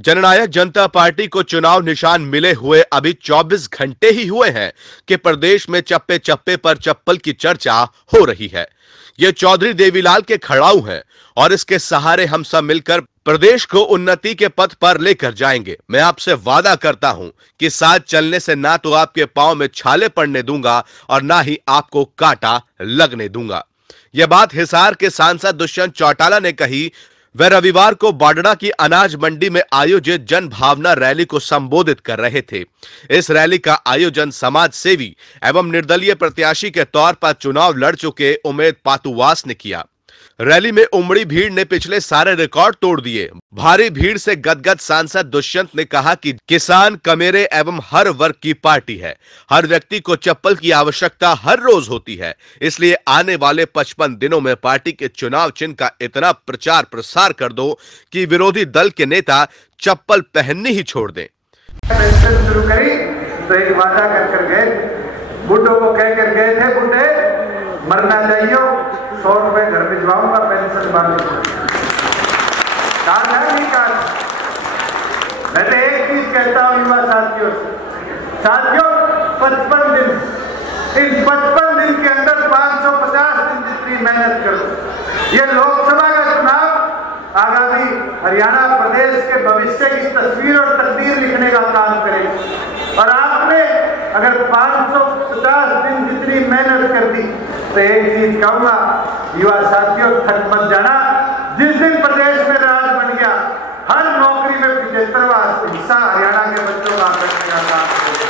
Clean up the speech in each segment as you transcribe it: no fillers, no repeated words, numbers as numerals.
जननायक जनता party को चुनाव निशान मिले हुए अभी 24 घंटे ही हुए हैं कि प्रदेश में चप्पे चप्पे पर चप्पल की चर्चा हो रही है। ये चौधरी देवीलाल के खड़ाऊ हैं और इसके सहारे हम सब मिलकर प्रदेश को उन्नति के पथ पर लेकर जाएंगे। मैं आपसे वादा करता हूं कि साथ चलने से ना तो आपके पांव में छाले पड़ने दूंगा और ना ही आपको कांटा लगने दूंगा। यह बात हिसार के सांसद दुष्यंत चौटाला ने कही। वे रविवार को बाडड़ा की अनाज मंडी में आयोजित जन भावना रैली को संबोधित कर रहे थे। इस रैली का आयोजन समाज सेवी एवं निर्दलीय प्रत्याशी के तौर पर चुनाव लड़ चुके उमेद पातुवास ने किया। रैली में उमड़ी भीड़ ने पिछले सारे रिकॉर्ड तोड़ दिए। भारी भीड़ से गदगद सांसद दुष्यंत ने कहा कि किसान कमेरे एवं हर वर्ग की पार्टी है। हर व्यक्ति को चप्पल की आवश्यकता हर रोज होती है, इसलिए आने वाले 55 दिनों में पार्टी के चुनाव चिन्ह का इतना प्रचार प्रसार कर दो कि विरोधी दल के नेता चप्पल पहननी ही छोड़ दें। शुरू करी तो एक वादा कर गए, बुड्ढों को कहकर गए थे, बुड्ढे मरना चाहिए, 100 रुपए घर भिजवाऊंगा, पेंशन बांध। मैं तो एक चीज कहता हूँ युवा साथियों से, 55 दिन, इन 55 दिन के अंदर 550 दिन जितनी मेहनत करो। ये लोकसभा का चुनाव आगामी हरियाणा प्रदेश के भविष्य की तस्वीर और तकदीर लिखने का काम करेगा। और आपने अगर 550 दिन जितनी मेहनत कर दी तो एक चीज कहूंगा युवा साथियों, थक मत जाना। जिस दिन प्रदेश में राज बन गया, हर नौकरी में 75वां हिस्सा हरियाणा के बच्चों का करने का काम करेगा।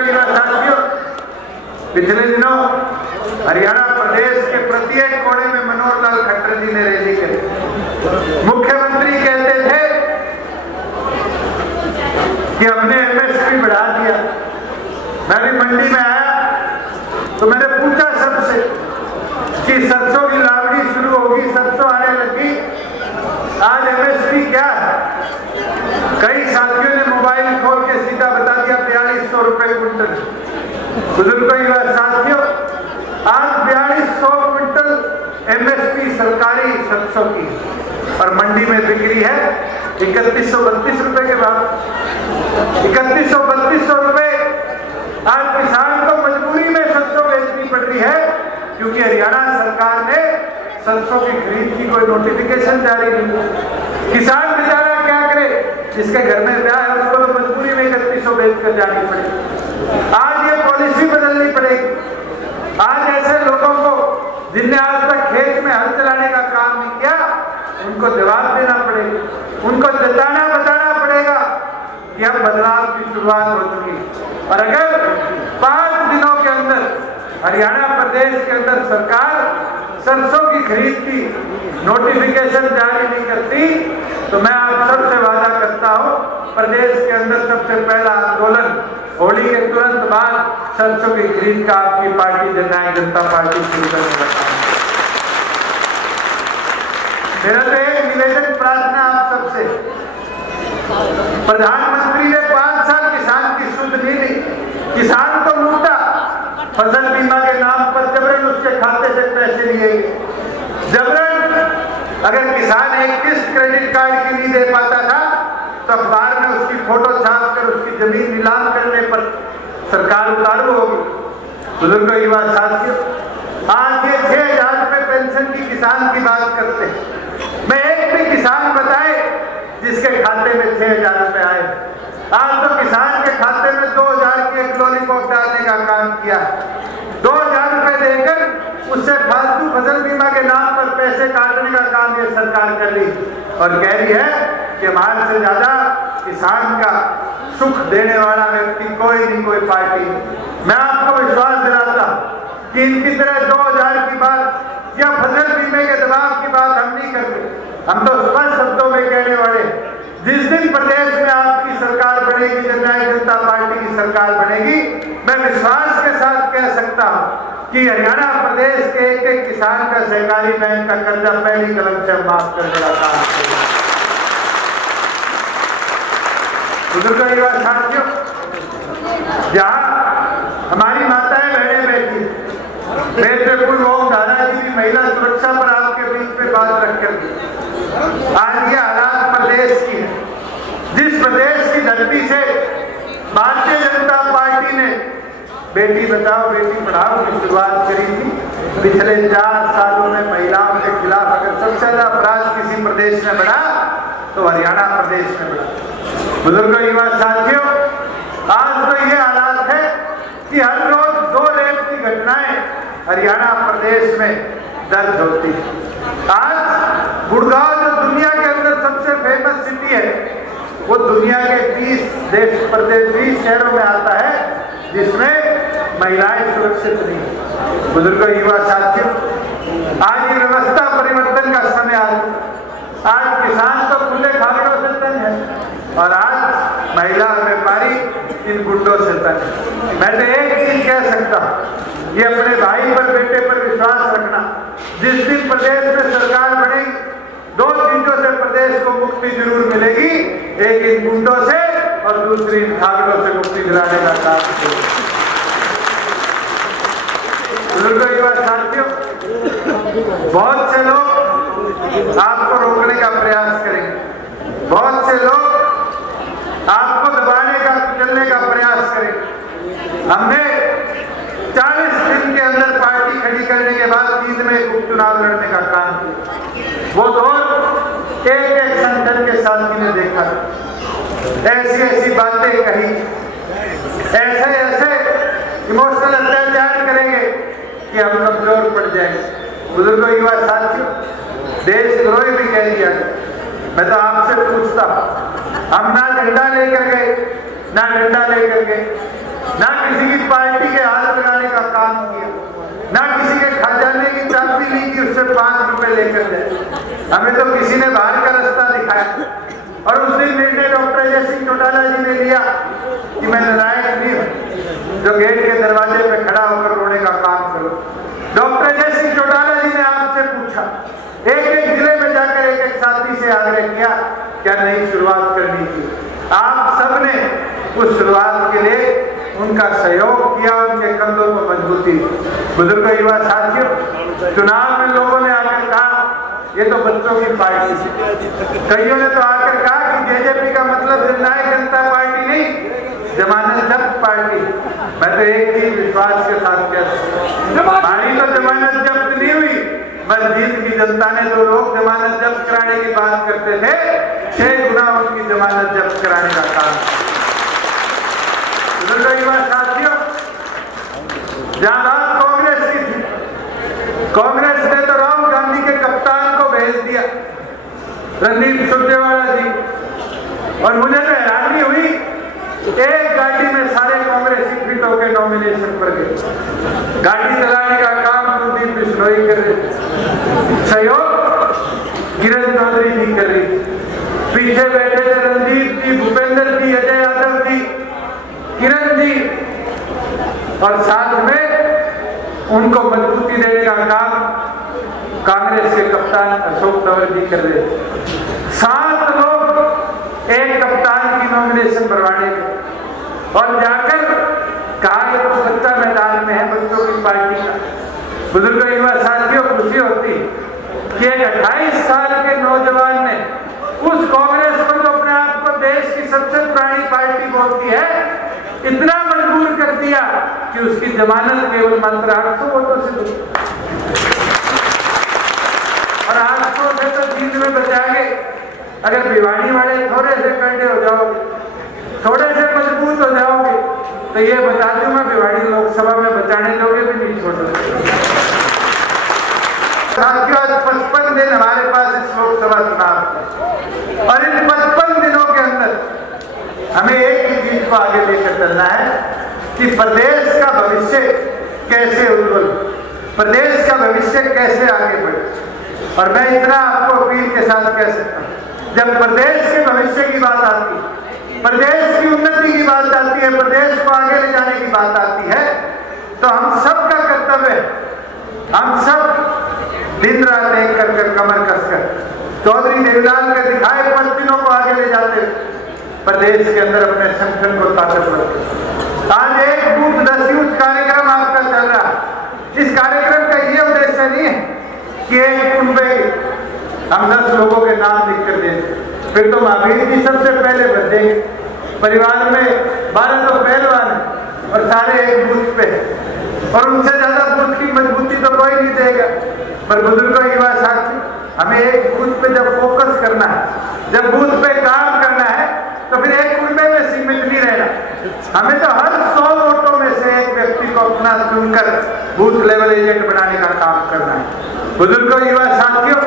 युवा साथियों, पिछले दिनों हरियाणा प्रदेश के प्रत्येक कोने में मनोहर लाल खट्टर जी ने रैली की। मुख्यमंत्री कहते थे कि हमने एमएसपी बढ़ा दिया। मैं भी मंडी में आया तो मैंने पूछा सबसे कि सरसों की लावड़ी शुरू होगी, सरसों आने लगी, आज एमएसपी क्या है? कई साथियों ने मोबाइल खोल के सीधा बता दिया 4200 रुपए क्विंटल। बुजुर्गों, युवा साथियों, आज 4200 क्विंटल एमएसपी सरकारी सरसों की और मंडी में बिक्री है 3132 रुपए के भाव। 3132 रुपए आज किसान को मजबूरी में सरसों बेचनी पड़ रही है, क्योंकि हरियाणा सरकार ने सरसों की खरीद की कोई नोटिफिकेशन जारी नहीं। किसान बेचारा क्या करे, जिसके घर में ब्याह है उसको तो मजबूरी में 3100 बेचकर जानी पड़ेगी। आज ये पॉलिसी बदलनी पड़ेगी। आज ऐसे लोगों को जिनने आज तक खेत में हल चलाने का काम नहीं किया, उनको जवाब देना पड़ेगा, उनको जताना बताना पड़ेगा कि अब बदलाव की शुरुआत हो चुकी। और अगर 5 दिनों के अंदर हरियाणा प्रदेश के अंदर सरकार सरसों की खरीद की नोटिफिकेशन जारी नहीं करती तो मैं आप सबसे वादा करता हूं, प्रदेश के अंदर सबसे पहला आंदोलन होली के तुरंत बाद सरसों की खरीद का आपकी पार्टी जननायक जनता पार्टी शुरू करने लगा। मेरा तो एक निवेदन प्रार्थना आप सबसे, प्रधानमंत्री ने 5 साल किसान की सुध नहीं ली, किसान को लूटा, फसल बीमा के नाम पर जबरन उसके खाते से पैसे लिए गए। जबरन अगर किसान एक किस्त क्रेडिट कार्ड की नहीं दे पाता था तो अखबार में उसकी फोटो छाप कर उसकी जमीन नीलाम करने पर सरकार उतारू होगी। बुजुर्गों, युवा साथियों, आज ये 6000 रुपए पेंशन की किसान की बात करते हैं। मैं एक भी किसान बताए जिसके खाते में 6000 रुपए आए। आज तो किसान के खाते में 2000 की एक लॉलीपॉप डालने का काम किया। 2000 रुपए देकर उससे फालतू फसल बीमा के नाम पर पैसे काटने का काम ये सरकार कर रही और कह रही है कि हमारे से ज्यादा किसान का सुख देने वाला व्यक्ति कोई नहीं, कोई पार्टी नहीं। मैं आपको विश्वास दिलाता कि इनकी तरह 2000 की बात या फसल बीमे के दबाव की बात हम नहीं करते। हम तो स्पष्ट शब्दों में कहने वाले, जिस दिन प्रदेश में आपकी सरकार बनेगी, जननायक जनता पार्टी की सरकार बनेगी, मैं विश्वास के साथ कह सकता हूं कि हरियाणा प्रदेश के एक किसान का सहकारी बैंक का कर्जा पहली कलम से माफ करने का काम करेगा। बुजुर्गों, युवा साथियों, जहां हमारी माताएं बहनें बैठी, मेरे पूर्व धारा जी भी महिला आज ये हालात प्रदेश की है। जिस प्रदेश की धरती से भारतीय जनता पार्टी ने बेटी बचाओ बेटी पढ़ाओ की शुरुआत करी थी, पिछले 4 सालों में महिलाओं के खिलाफ अगर सबसे ज्यादा अपराध किसी प्रदेश में बढ़ा तो हरियाणा प्रदेश में बढ़ा। बुजुर्गों, युवा साथियों, आज तो ये हालात है कि हर रोज 2 रेप की घटनाएं हरियाणा प्रदेश में दर्ज होती है। आज गुड़गांव जो दुनिया के अंदर सबसे फेमस सिटी है, वो दुनिया के 20 शहरों में आता है जिसमें महिलाएं सुरक्षित नहीं। बुजुर्गों, युवा साथियों, आज ये व्यवस्था परिवर्तन का समय आ गया। आज किसान तो खुले खाकड़ों से तंग है और आज महिला व्यापारी इन गुंडों से तंग है। मैं तो एक चीज कह सकता हूँ, ये अपने भाई पर बेटे पर विश्वास रखना। जिस दिन प्रदेश में सरकार बनेगी, 2 चीजों से प्रदेश को मुक्ति जरूर मिलेगी, एक इन गुंडों से और दूसरी इन खाकड़ों से मुक्ति दिलाने का काम करेगी। बुजुर्गों, युवा साथियों, बहुत से लोग आपको रोकने का प्रयास करेंगे, बहुत से लोग आपको दबाने का कुचलने का प्रयास करेंगे। हमने 40 दिन के अंदर पार्टी खड़ी करने के बाद 3 में एक उपचुनाव लड़ने का काम किया। वो दौर एक संगठन के साथी ने देखा, ऐसी बातें कही, ऐसे इमोशनल अत्याचार करेंगे कि हम कमजोर पड़ जाएंगे। बुजुर्गों, युवा साथियों, देशद्रोही भी कह दिया। मैं तो आपसे पूछता हूं, हम ना झंडा लेकर गए, ना डंडा लेकर गए, ना किसी की पार्टी के हाथ लगाने का काम किया, ना किसी के खजाने की चाबी ली कि उससे 5 रुपए लेकर गए। हमें तो किसी ने बाहर का रास्ता दिखाया और उस दिन निर्णय डॉक्टर अजय सिंह चौटाला जी ने लिया कि मैं नारायण नहीं हूं जो गेट के दरवाजे पे खड़ा होकर रोने का काम करो। डॉक्टर अजय सिंह चौटाला जी ने आपसे पूछा, एक जिले में जाकर एक साथी से आग्रह किया, क्या नई शुरुआत करनी थी? आप सबने उस शुरुआत के लिए उनका सहयोग किया, उनके कंधों को मजबूती। बुजुर्गों, युवा साथियों, चुनाव में लोगों ने आकर कहा ये तो बच्चों की पार्टी है। कईयों ने तो आकर कहा कि जेजेपी का मतलब जननायक जनता पार्टी नहीं, जमानत जब्त पार्टी। मैं तो एक चीज विश्वास के साथ कहता, हमारी तो जमानत जब्त नहीं हुई, मस्जिद की जनता ने जो लोग जमानत जब्त कराने की बात करते थे, 6 गुना उनकी जमानत जब्त कराने का काम। युवा साथियों, जहां बात कांग्रेस की थी, कांग्रेस ने तो राहुल गांधी के कप्तान को भेज दिया, रणदीप सुरजेवाला जी, और मुझे तो हैरानी हुई, एक गाड़ी में सारे कांग्रेसी फिट होकर नॉमिनेशन पर गए। गाड़ी चलाने का काम कुलदीप बिश्नोई कर रहे, सहयोग किरण चौधरी जी कर रही, पीछे बैठे थे रणदीप जी, भूपेंद्र जी, अजय यादव जी, किरण जी, और साथ में उनको मजबूती देने का काम कांग्रेस के कप्तान अशोक तंवर जी कर रहे थे। 7 लोग एक कप्तान की नॉमिनेशन भरवाने थे और जाकर कहा तो बच्चा मैदान में है, बच्चों की पार्टी का। बुजुर्गों, युवा साथियों, खुशी होती कि एक 28 साल के नौजवान ने उस कांग्रेस को जो अपने आप को देश की सबसे पुरानी पार्टी बोलती है, इतना मजबूर कर दिया कि उसकी जमानत केवल मात्र 800 वोटों से मिली। और 800 से तो जीत में बचाएंगे अगर भिवानी वाले थोड़े से कंडे हो जाओगे, थोड़े से मजबूत हो जाओगे, तो ये बता दूं मैं, भिवानी लोकसभा में बचाने लोगे भी नहीं छोड़ोगे। साथियों, आज 55 दिन हमारे पास इस लोकसभा चुनाव, और इन 55 दिनों के अंदर हमें एक ही चीज को आगे लेकर चलना है कि प्रदेश का भविष्य कैसे उज्जवल, प्रदेश का भविष्य कैसे आगे बढ़े। और मैं इतना आपको अपील के साथ कह सकता हूं, जब प्रदेश के भविष्य की बात आती है, प्रदेश की उन्नति की बात आती है, प्रदेश को आगे ले जाने की बात आती है, तो हम सब का कर्तव्य है, हम सब दिन रात एक कर कमर कसकर चौधरी देवीलाल के दिखाए पथ दिनों को आगे ले जाते प्रदेश के अंदर अपने संगठन को ताकतवर। आज एक बूथ 10 यूथ कार्यक्रम आपका चल रहा है। इस कार्यक्रम का ये उद्देश्य नहीं है कि एक कुंबे हम 10 लोगों के नाम लिख कर देंगे, फिर तो महावीर जी सबसे पहले बचेंगे। परिवार में 12 तो पहलवान है और सारे एक बूथ पे है, और उनसे ज्यादा बूथ की मजबूती तो कोई नहीं देगा। पर बुजुर्गों, युवा साथी, हमें एक बूथ पे जब फोकस करना है, जब बूथ पे काम करना है, तो फिर एक कुंबे में सीमित नहीं रहना। हमें तो हर 100 वोटों में से एक व्यक्ति को अपना चुनकर बूथ लेवल एजेंट बनाने का काम करना है। बुजुर्गों, युवा साथियों,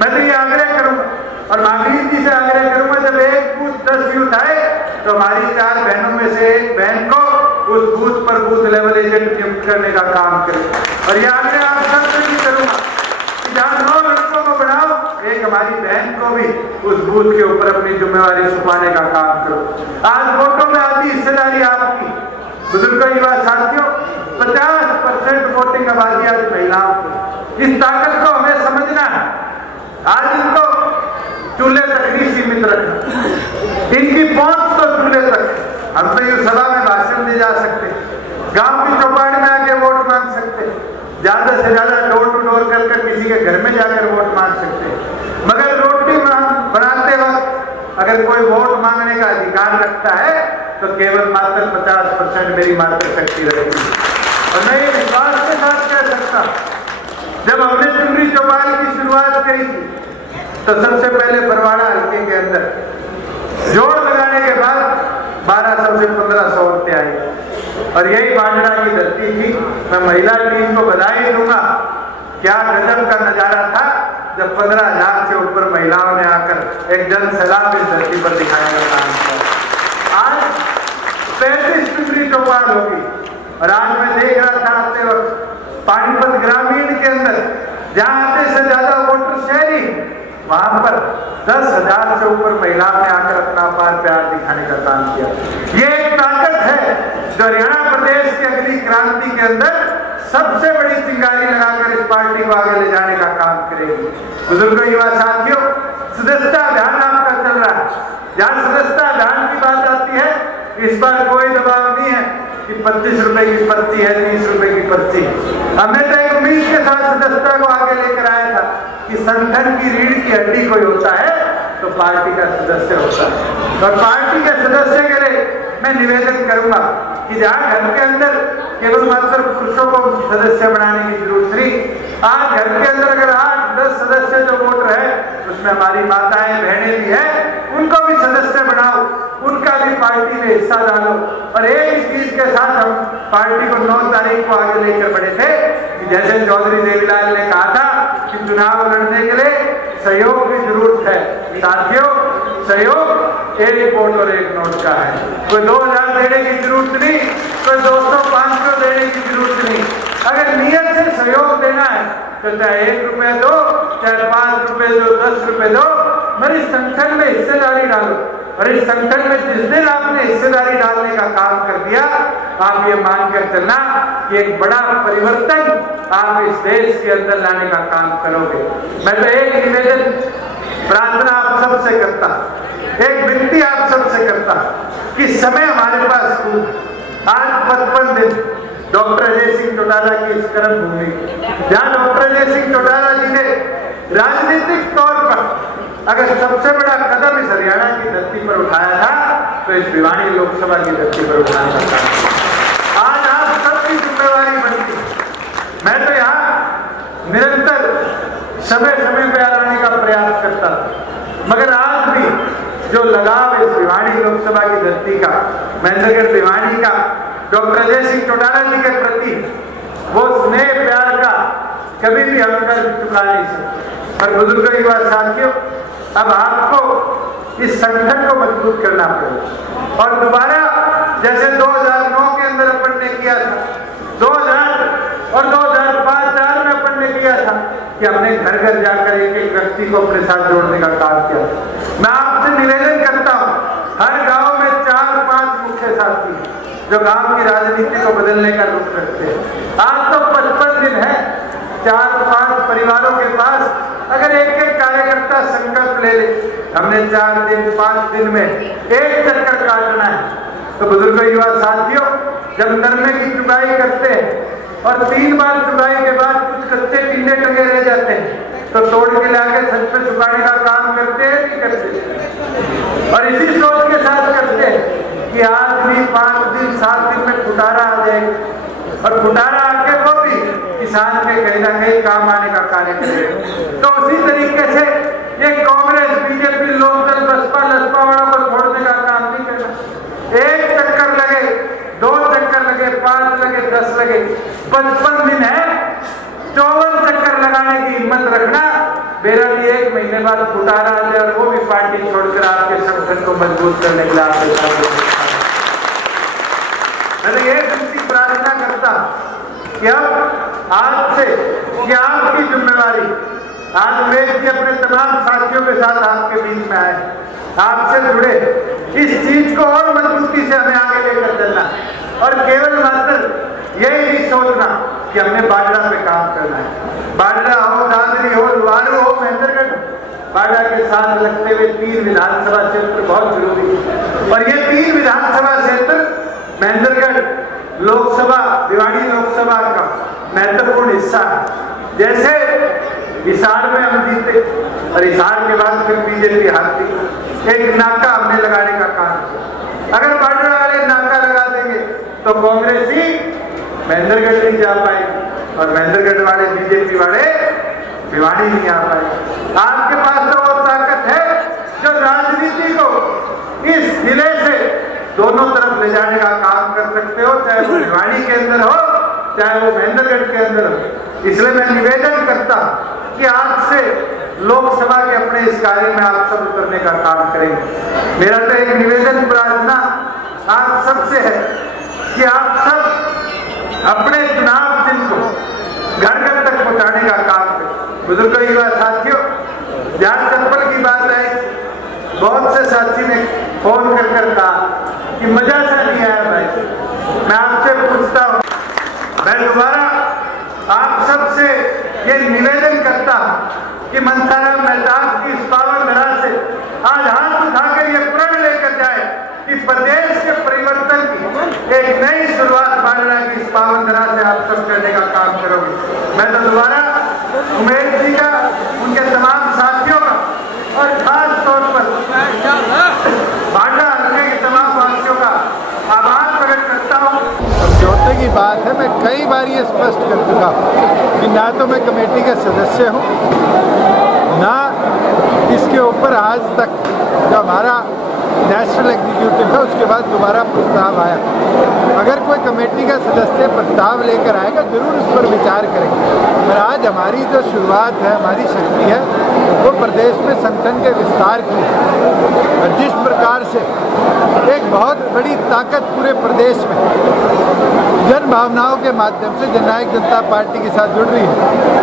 मैं तो ये आग्रह करूंगा और महावीर जी से आग्रह करूंगा, जब एक बूथ 10 यूथ आए तो हमारी 4 बहनों में से एक बहन को उस बूथ पर बूथ लेवल एजेंट नियुक्त करने का काम करें। और ये आग्रह आप सबसे भी करूंगा कि जहां 9 लड़कों को बढ़ाओ, एक हमारी बहन को भी उस बूथ के ऊपर अपनी जिम्मेवारी छुपाने का काम करो। आज वोटों में आधी हिस्सेदारी आपकी। बुजुर्गों, युवा साथियों, 50% वोटिंग आबादी आज महिलाओं की। इस ताकत को हमें समझना है। आज इनको चूल्हे तक नहीं सीमित रखना, इनकी पहुंच तो चूल्हे तक। हम तो ये सभा में भाषण दे जा सकते, गांव की चौपाड़ में आके वोट मांग सकते, ज्यादा से ज्यादा डोर टू डोर कर किसी के घर में जाकर वोट मांग सकते, मगर रोटी बनाते वक्त अगर कोई वोट मांगने का अधिकार रखता है तो केवल मात्र 50% मेरी मातृशक्ति रहेगी। और मैं ये विश्वास के साथ कह सकता, जब हमने चुनरी चौपाल की शुरुआत करी थी तो सबसे पहले बरवाड़ा हल्के के अंदर जोड़ लगाने के बाद 1200 से 1500 औरतें आई, और यही बांडरा की धरती थी। मैं महिला टीम को बधाई दूंगा, क्या गजब का नजारा था जब 15,000 से ऊपर महिलाओं ने आकर एक जन सैलाब इस धरती पर दिखाने का काम किया। आज 35 चुनरी चौपाल होगी, और आज मैं देख रहा था आते वक्त पानीपत ग्रामीण के अंदर जहां आते से ज्यादा वोटर शहरी, वहां पर 10,000 से ऊपर महिलाओं ने आकर अपना अपार प्यार दिखाने का काम किया। ये एक ताकत है जो हरियाणा प्रदेश की अगली क्रांति के अंदर सबसे बड़ी चिंगारी लगाकर इस पार्टी को आगे ले जाने का काम करेगी। बुजुर्गों, युवा साथियों, सदस्यता अभियान आपका चल रहा है। जहां सदस्यता अभियान की बात आती है, इस बार कोई दबाव नहीं है कि 25 रुपए की पर्ची है, 30 रुपए की पर्ची। हमने तो एक उम्मीद के साथ सदस्यता को आगे लेकर आया था कि संगठन की रीढ़ की हड्डी कोई होता है तो पार्टी का सदस्य होता है। और पार्टी के सदस्य के लिए मैं निवेदन करूंगा कि जहां घर के अंदर केवल मात्र पुरुषों को सदस्य बनाने की जरूरत नहीं, आज घर के अंदर अगर 8-10 सदस्य जो वोटर है उसमें हमारी माताएं बहनें भी है, उनको भी सदस्य बनाओ, उनका भी पार्टी में हिस्सा डालो। और एक चीज के साथ हम पार्टी को 9 तारीख को आगे लेकर बढ़े थे कि जैसे चौधरी देवीलाल ने कहा था कि चुनाव लड़ने के लिए सहयोग की जरूरत है। साथियों, सहयोग एक वोट और एक नोट का है। कोई 2000 देने की जरूरत नहीं, कोई 200-500 देने की जरूरत नहीं। अगर नियत से सहयोग देना है तो चाहे 1 रुपए दो, चाहे 5 रुपए दो, 10 रुपए दो, मेरी संगठन में हिस्सेदारी डालो। और इस संगठन में जिस दिन आपने हिस्सेदारी डालने का काम कर दिया, आप ये मानकर चलना कि एक बड़ा परिवर्तन आप इस देश के अंदर लाने का काम करोगे। मैं तो एक निवेदन प्रार्थना आप सबसे करता, एक विनती आप सबसे करता कि समय हमारे पास खूब। आज 55 दिन डॉक्टर अजय सिंह चौटाला की इस कर्म भूमि, जहां डॉक्टर अजय सिंह चौटाला जी ने राजनीतिक तौर पर अगर सबसे बड़ा कदम इस हरियाणा की धरती पर उठाया था तो इस भिवानी लोकसभा की धरती पर उठाने का काम आज आप सबकी जिम्मेवारी बनती। मैं तो यहाँ निरंतर समय समय पे आने का प्रयास करता था, मगर आज भी जो लगाव इस भिवानी लोकसभा की धरती का, महेंद्रगढ़ भिवानी का डॉक्टर अजय सिंह चौटाला जी के प्रति, वो स्नेह प्यार का कभी भी हम कर चुका नहीं सकते। और बुजुर्गों, युवा साथियों, अब आपको इस संगठन को मजबूत करना पड़ेगा और दोबारा जैसे 2009 के अंदर अपन ने किया था, 2000 और 2005-4 में अपन ने किया था कि हमने घर घर जाकर एक एक व्यक्ति को अपने साथ जोड़ने का काम किया। मैं आपसे निवेदन करता हूँ, हर गांव में 4-5 मुख्य साथी जो गांव की राजनीति को बदलने का रुख रखते हैं। आज तो 55 दिन है, 4-5 परिवारों के पास अगर एक एक कार्यकर्ता संकल्प ले ले, हमने 4 दिन 5 दिन में एक चक्कर काटना है। तो बुजुर्गों, युवा साथियों, जब नरमे की चुगाई करते हैं और 3 बार चुगाई के बाद कुछ कच्चे टिंडे टंगे रह जाते हैं तो तोड़ के लाके छत पे सुखाने का काम करते हैं नहीं करते। और इसी सोच के साथ करते हैं कि आज भी 5 दिन 7 दिन में फुटारा आ जाएगा और फुटारा आके वो भी किसान के कहीं ना कहीं काम आने का कार्य करेगा। तो उसी तरीके से ये कांग्रेस, बीजेपी, लोकदल, बसपा, लसपा वालों को छोड़ने का काम नहीं करना। एक चक्कर लगे, 2 चक्कर लगे, 5 लगे, 10 लगे, 55 दिन है, 54 चक्कर लगाने की हिम्मत रखना। मेरा भी 1 महीने बाद फुटारा आ जाए और वो भी पार्टी छोड़कर आपके संगठन को मजबूत करने के लिए आपके साथ मैं ये विनती प्रार्थना करता कि अब आज से ये आपकी जिम्मेवारी, आज उमेश जी अपने तमाम साथियों के साथ आपके बीच में आए, आपसे जुड़े, इस चीज को और मजबूती से हमें आगे लेकर चलना और केवल मात्र यही नहीं सोचना कि हमने बाजरा पे काम करना है। बाजरा हो, दादरी हो, लुहारू हो, महेंद्रगढ़, बाजरा के साथ लगते हुए 3 विधानसभा क्षेत्र बहुत जरूरी है और ये 3 विधानसभा क्षेत्र महेंद्रगढ़ लोकसभा, भिवाड़ी लोकसभा का महत्वपूर्ण हिस्सा है। जैसे हिसार में हम जीते और हिसार के बाद फिर बीजेपी हारती, एक नाका हमने लगाने का काम किया। अगर बाजरा वाले नाका लगा देंगे तो कांग्रेस ही महेंद्रगढ़ नहीं जा पाएगी और महेंद्रगढ़ वाले, बीजेपी वाले भिवाड़ी नहीं आ पाएंगे। आपके पास तो वो ताकत है जो राजनीति को इस जिले से दोनों तरफ ले जाने का काम कर सकते हो, चाहे वो भिवाड़ी के अंदर हो, चाहे वो महेंद्रगढ़ के अंदर हो। इसलिए मैं निवेदन करता कि आज से लोकसभा के अपने इस कार्य में आप सब उतरने का काम करेंगे। मेरा तो एक निवेदन प्रार्थना आप सबसे है कि आप सब अपने चुनाव चिन्ह को घर घर तक पहुंचाने का काम करें। बुजुर्गों, युवा साथियों, जहां चप्पल की बात आई, बहुत से साथी ने फोन कर कहा कि मजा सा नहीं आया भाई। मैं आपसे पूछता हूं, मैं दोबारा आप सबसे ये निवेदन करता हूं कि मंसाराम मैदान की इस पावन धरा से आज हाथ उठाकर ये प्रण लेकर जाए कि प्रदेश के परिवर्तन की एक नई शुरुआत बाजरा की इस पावन धरा से आप सब करने का काम करोगे। मैं तो दोबारा उमेश जी का, उनके तमाम साथियों का और खास तौर पर बांडा हल्के के तमाम वासियों का आभार प्रकट करता हूँ। समझौते की बात है, मैं कई बार ये स्पष्ट कर चुका कि ना तो मैं कमेटी का सदस्य हूँ, ना इसके ऊपर आज तक जो हमारा नेशनल एग्जीक्यूटिव है उसके बाद दोबारा प्रस्ताव आया। अगर कोई कमेटी का सदस्य प्रस्ताव लेकर आएगा जरूर उस पर विचार करेंगे। पर आज हमारी जो शुरुआत है, हमारी शक्ति है, वो प्रदेश में संगठन के विस्तार की और जिस प्रकार से एक बहुत बड़ी ताकत पूरे प्रदेश में जन भावनाओं के माध्यम से जननायक जनता पार्टी के साथ जुड़ रही है,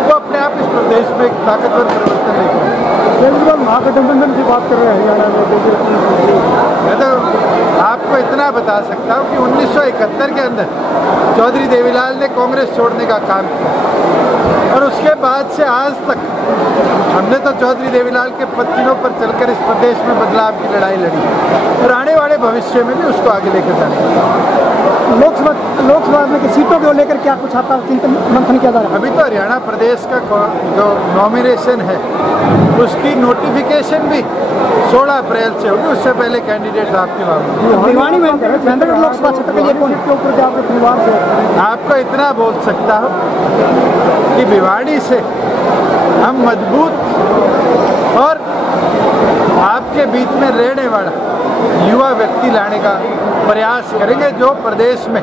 वो अपने आप इस प्रदेश में एक ताकतवर परिवर्तन लेकर आएगी। महागठबंधन की बात कर रहे हैं हरियाणा में। मैं तो आपको इतना बता सकता हूँ कि 1971 के अंदर चौधरी देवीलाल ने कांग्रेस छोड़ने का काम किया और उसके बाद से आज तक हमने तो चौधरी देवीलाल के पत्तियों पर चलकर इस प्रदेश में बदलाव की लड़ाई लड़ी और आने वाले भविष्य में भी उसको आगे लेकर जाने। लोकसभा में की सीटों को लेकर क्या कुछ आपका चिंतन मंथन किया जा रहा है? अभी तो हरियाणा प्रदेश का जो नॉमिनेशन है उसकी नोटिफिकेशन भी 16 अप्रैल से होगी, उससे पहले कैंडिडेट आपके मामले भिवाड़ी में महेंद्रगढ़ लोकसभा क्षेत्र के लिए कौन के ऊपर आपके परिवार से? आपको इतना बोल सकता हूँ कि भिवाड़ी से हम मजबूत और आपके बीच में रहने वाला युवा व्यक्ति लाने का प्रयास करेंगे जो प्रदेश में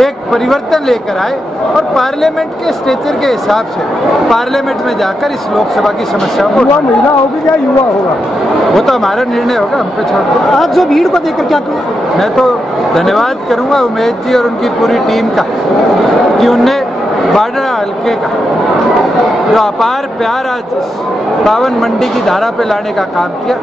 एक परिवर्तन लेकर आए और पार्लियामेंट के स्टेचर के हिसाब से पार्लियामेंट में जाकर इस लोकसभा की समस्याओं को युवा महिला होगी या युवा होगा वो तो हमारा निर्णय होगा, हम पे छोड़ दो। आज जो भीड़ को देखकर क्या करूँ? मैं तो धन्यवाद करूंगा उमेश जी और उनकी पूरी टीम का कि उनने बाजरा हल्के का जो अपार प्यार आज पावन मंडी की धारा पे लाने का काम किया,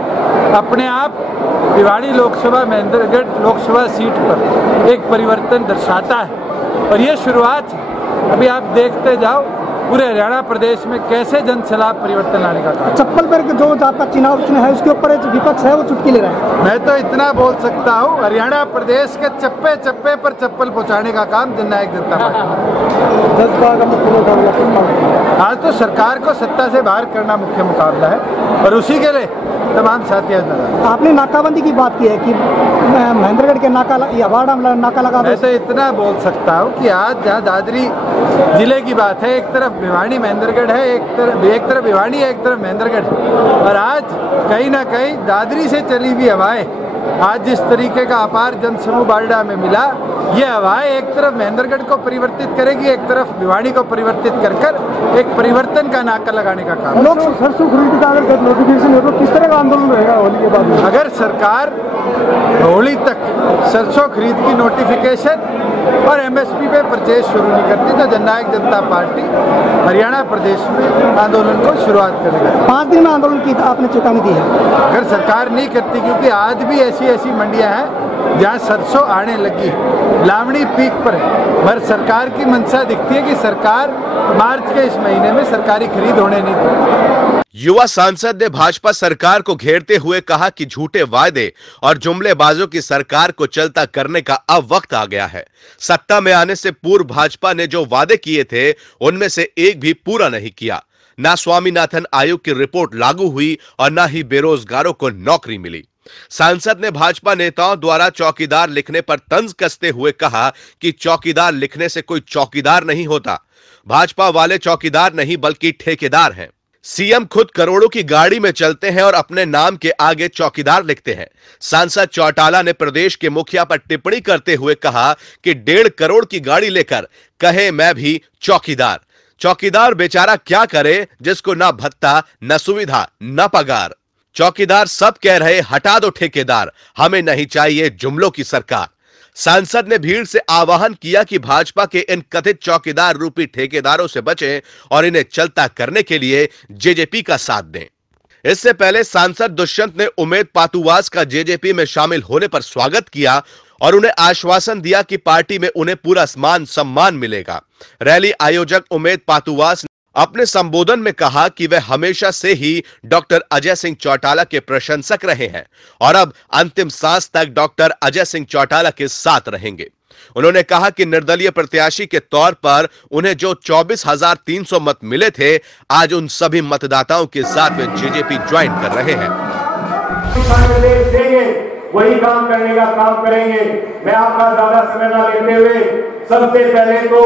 अपने आप भिवाड़ी लोकसभा महेंद्रगढ़ लोकसभा सीट पर एक परिवर्तन दर्शाता है और ये शुरुआत है। अभी आप देखते जाओ पूरे हरियाणा प्रदेश में कैसे जन सलाह परिवर्तन लाने का काम। चप्पल पर जो आपका चुनाव है उसके ऊपर विपक्ष है वो चुटकी ले रहा है। मैं तो इतना बोल सकता हूँ, हरियाणा प्रदेश के चप्पे चप्पे पर चप्पल पहुँचाने का काम जननायक जनता पार्टी। आज तो सरकार को सत्ता से बाहर करना मुख्य मुकाबला है और उसी के लिए तमाम साथी। आपने नाकाबंदी की बात की है कि महेंद्रगढ़ के नाका लगा। मैं तो इतना बोल सकता हूँ कि आज जहाँ दादरी जिले की बात है, एक तरफ भिवानी महेंद्रगढ़ है, एक तरफ भिवानी है, एक तरफ महेंद्रगढ़ है, और आज कहीं ना कहीं दादरी से चली हुई हवाएं आज जिस तरीके का अपार जनसमूह बारडा में मिला, ये हवाएं एक तरफ महेंद्रगढ़ को परिवर्तित करेगी, एक तरफ भिवानी को परिवर्तित कर एक परिवर्तन का नाका लगाने का काम। लोग सरसों खरीद का अगर नोटिफिकेशन हो तो किस तरह का आंदोलन रहेगा होली के बाद? अगर सरकार होली तक सरसों खरीद की नोटिफिकेशन और एमएसपी पे परचेज शुरू नहीं करती तो जननायक जनता पार्टी हरियाणा प्रदेश में आंदोलन को शुरुआत करेगा। 5 दिन में आंदोलन की आपने चेतावनी दी है। अगर सरकार नहीं करती, क्योंकि आज भी ऐसी मंडियां हैं जहां सरसों आने लगी, लावणी पीक पर है, मगर सरकार की मंशा दिखती है कि सरकार मार्च के इस महीने में सरकारी खरीद होने नहीं देती। युवा सांसद ने भाजपा सरकार को घेरते हुए कहा कि झूठे वायदे और जुमलेबाजों की सरकार को चलता करने का अब वक्त आ गया है। सत्ता में आने से पूर्व भाजपा ने जो वादे किए थे उनमें से एक भी पूरा नहीं किया। ना स्वामीनाथन आयोग की रिपोर्ट लागू हुई और ना ही बेरोजगारों को नौकरी मिली। सांसद ने भाजपा नेताओं द्वारा चौकीदार लिखने पर तंज कसते हुए कहा कि चौकीदार लिखने से कोई चौकीदार नहीं होता। भाजपा वाले चौकीदार नहीं बल्कि ठेकेदार हैं। सीएम खुद करोड़ों की गाड़ी में चलते हैं और अपने नाम के आगे चौकीदार लिखते हैं। सांसद चौटाला ने प्रदेश के मुखिया पर टिप्पणी करते हुए कहा कि 1.5 करोड़ की गाड़ी लेकर कहे मैं भी चौकीदार। चौकीदार बेचारा क्या करे जिसको ना भत्ता, न सुविधा, न पगार। चौकीदार सब कह रहे हटा दो ठेकेदार, हमें नहीं चाहिए जुमलों की सरकार। सांसद ने भीड़ से आह्वान किया कि भाजपा के इन कथित चौकीदार रूपी ठेकेदारों से बचें और इन्हें चलता करने के लिए जेजेपी का साथ दें। इससे पहले सांसद दुष्यंत ने उमेद पातुवास का जेजेपी में शामिल होने पर स्वागत किया और उन्हें आश्वासन दिया कि पार्टी में उन्हें पूरा मान सम्मान मिलेगा। रैली आयोजक उमेद पातुवास अपने संबोधन में कहा कि वे हमेशा से ही डॉक्टर अजय सिंह चौटाला के प्रशंसक रहे हैं और अब अंतिम सांस तक डॉक्टर अजय सिंह चौटाला के साथ रहेंगे। उन्होंने कहा कि निर्दलीय प्रत्याशी के तौर पर उन्हें जो 24,300 मत मिले थे, आज उन सभी मतदाताओं के साथ वे जेजेपी ज्वाइन कर रहे हैं। वही काम करने का काम करेंगे। मैं आपका ज्यादा समय न लेते हुए सबसे पहले तो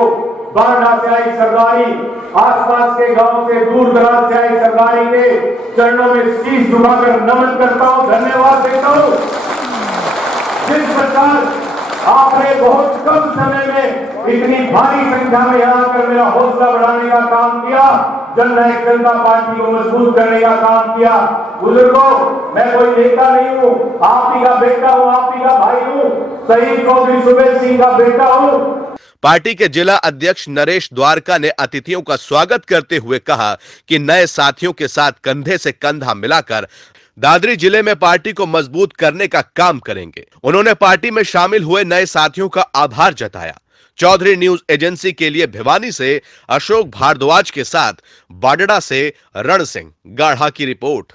बारडा से आई सरदारी, आसपास के गांव से दूर दराज से आई सरदारी के चरणों में शीश झुकाकर नमन करता हूं, धन्यवाद देता हूं। जिस प्रकार आपने बहुत कम समय में इतनी भारी संख्या में यहाँ आकर मेरा हौसला बढ़ाने का काम किया, जननायक जनता पार्टी को मजबूत करने का काम किया। बुजुर्गों, मैं कोई नेता नहीं हूँ, आप ही का बेटा हूँ, आप ही का भाई हूँ, शहीद चौधरी सुबेर सिंह का बेटा हूँ। पार्टी के जिला अध्यक्ष नरेश द्वारका ने अतिथियों का स्वागत करते हुए कहा कि नए साथियों के साथ कंधे से कंधा मिलाकर दादरी जिले में पार्टी को मजबूत करने का काम करेंगे। उन्होंने पार्टी में शामिल हुए नए साथियों का आभार जताया। चौधरी न्यूज एजेंसी के लिए भिवानी से अशोक भारद्वाज के साथ बाडड़ा से रण सिंह गाढ़ा की रिपोर्ट।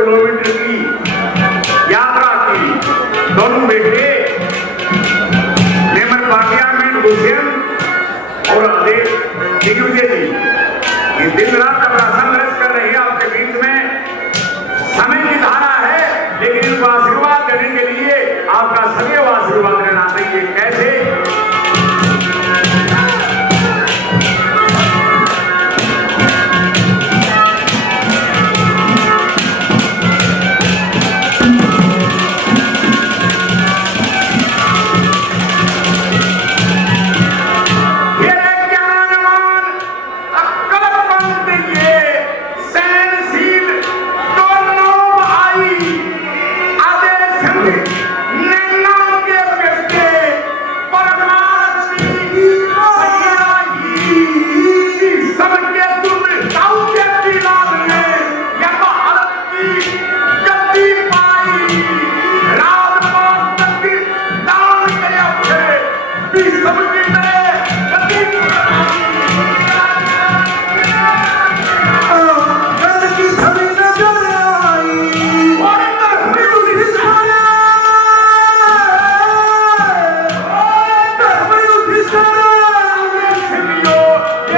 किलोमीटर की यात्रा की। दोनों बेटे नेमर पार्लियामेंट हुसैन और दिग्विजय जी ये दिन रात अपना संघर्ष कर रहे हैं आपके बीच में। समय की धारा है, लेकिन इनको आशीर्वाद देने के लिए आपका सदैव आशीर्वाद रहना चाहिए। कैसे?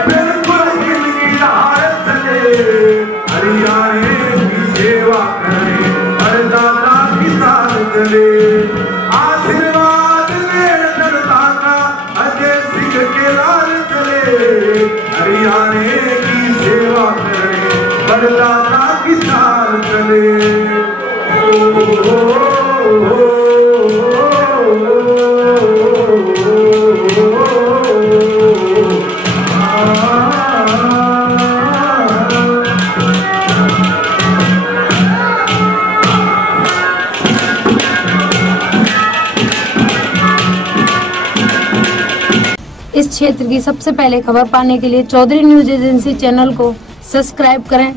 बिल्कुल गिलगिलार चले, हरियाणे की सेवा करे, हरदाता किसान चले। आशीर्वाद ले करदाता अजय सिंह के लाल चले, हरियाणे की सेवा करे, हरदाता किसान चले। इस क्षेत्र की सबसे पहले खबर पाने के लिए चौधरी न्यूज एजेंसी चैनल को सब्सक्राइब करें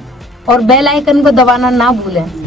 और बेल आइकन को दबाना ना भूलें।